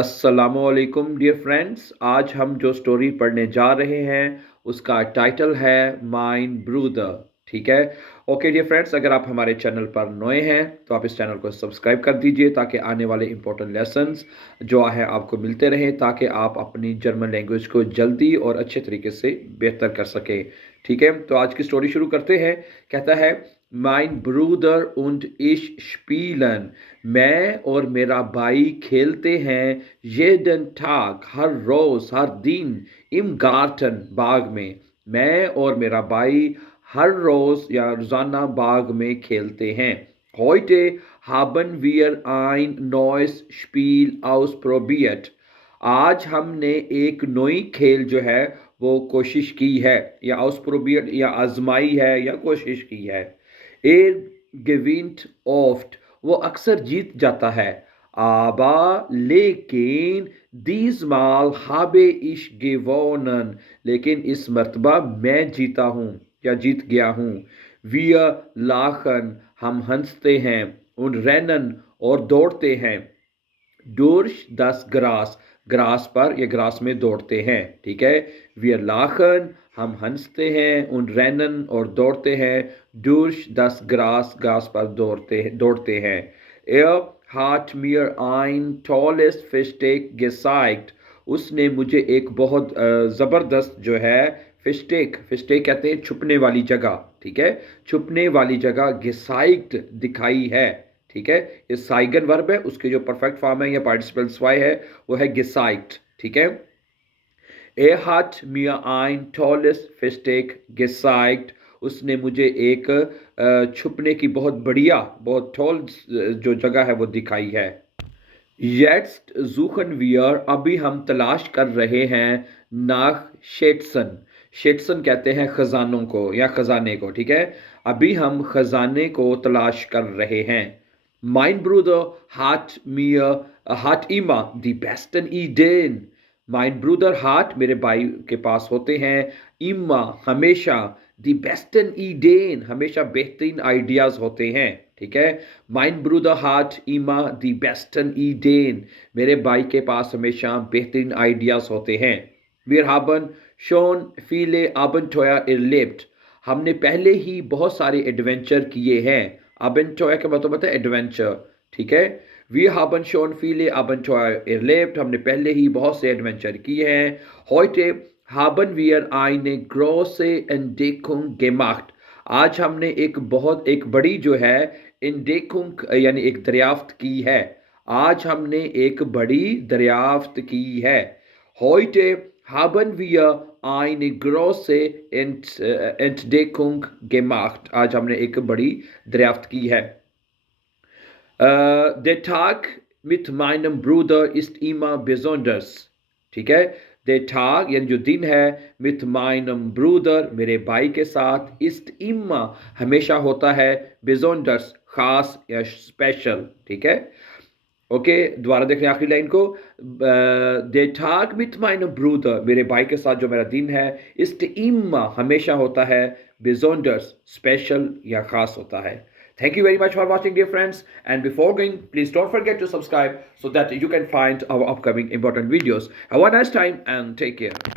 अस्सलामुअलैकुम dear friends. आज हम जो स्टोरी पढ़ने जा रहे हैं उसका टाइटल है माइन ब्रूदर। ठीक है। ओके डियर फ्रेंड्स, अगर आप हमारे चैनल पर नए हैं तो आप इस चैनल को सब्सक्राइब कर दीजिए ताकि आने वाले इंपॉर्टेंट लेसन्स जो है आपको मिलते रहें, ताकि आप अपनी जर्मन लैंग्वेज को जल्दी और अच्छे तरीके से बेहतर कर सकें। ठीक है, तो आज की स्टोरी शुरू करते हैं। कहता है माइन ब्रूदर und ich spielen, मैं और मेरा भाई खेलते हैं jeden Tag, हर रोज हर दिन, im Garten, बाग में। मैं और मेरा भाई हर रोज या रोजाना बाग में खेलते हैं। Heute haben wir ein neues Spiel ausprobiert, आज हमने एक नई खेल जो है वो कोशिश की है, या ausprobiert या आजमाई है या कोशिश की है। Er gewinnt oft, वो अक्सर जीत जाता है। Aber लेकिन diesmal habe ich gewonnen, लेकिन इस मर्तबा मैं जीता हूँ या जीत गया हूँ। Wir lachen, हम हंसते हैं। Und rennen, और दौड़ते हैं। durch das Gras, ग्रास पर या ग्रास में दौड़ते हैं। ठीक है। wir lachen, हम हंसते हैं। und rennen, और दौड़ते हैं। durch das Gras, घास पर दौड़ते हैं। er hat mir ein tolles Versteck gezeigt, उसने मुझे एक बहुत ज़बरदस्त जो है फिस्टेक, फिस्टेक कहते हैं छुपने वाली जगह। ठीक है, छुपने वाली जगह gezeigt दिखाई है। ठीक है, ये साइगन वर्ब है, उसके जो परफेक्ट फॉर्म है या पार्टिसिपल स्वाय है वो है gezeigt। ठीक है। Er hat mir ein tolles Versteck gezeigt, उसने मुझे एक छुपने की बहुत बढ़िया, बहुत टॉल जो जगह है वो दिखाई है। Jetzt suchen wir, अभी हम तलाश कर रहे हैं nach Schätzen, Schätzen कहते हैं खजानों को या खजाने को। ठीक है, अभी हम खजाने को तलाश कर रहे हैं। Mein Bruder hat immer die besten Ideen, mein Bruder hat, मेरे भाई के पास होते हैं, immer, हमेशा, die besten Ideen, हमेशा बेहतरीन आइडियाज होते हैं। ठीक है, mein Bruder hat immer die besten Ideen, मेरे भाई के पास हमेशा बेहतरीन आइडियाज होते हैं। Wir haben schon viele Abenteuer erlebt, हमने पहले ही बहुत सारे एडवेंचर किए हैं। Abenteuer का मतलब होता है एडवेंचर। ठीक है, Wir haben schon viele Abenteuer erlebt, हमने पहले ही बहुत से एडवेंचर किए हैं। Heute haben wir eine große Entdeckung gemacht, आज हमने एक बड़ी जो है Entdeckung यानी एक दरियाफ्त की है। आज हमने एक बड़ी दरियाफ्त की है। Heute haben wir eine große Entdeckung gemacht, आज हमने एक बड़ी दरियाफ्त की है। Der Tag mit meinem Bruder ist immer besonders, ठीक है। Der Tag यानी जो दिन है, mit meinem Bruder, मेरे भाई के साथ, ist immer, हमेशा होता है, besonders, खास या स्पेशल। ठीक है। ओके, दोबारा देखें आखिरी लाइन को। Der Tag mit meinem Bruder, मेरे भाई के साथ जो मेरा दिन है, ist immer, हमेशा होता है, besonders, स्पेशल या खास होता है। Thank you very much for watching, dear friends. And before going, please don't forget to subscribe so that you can find our upcoming important videos. Have a nice time and take care.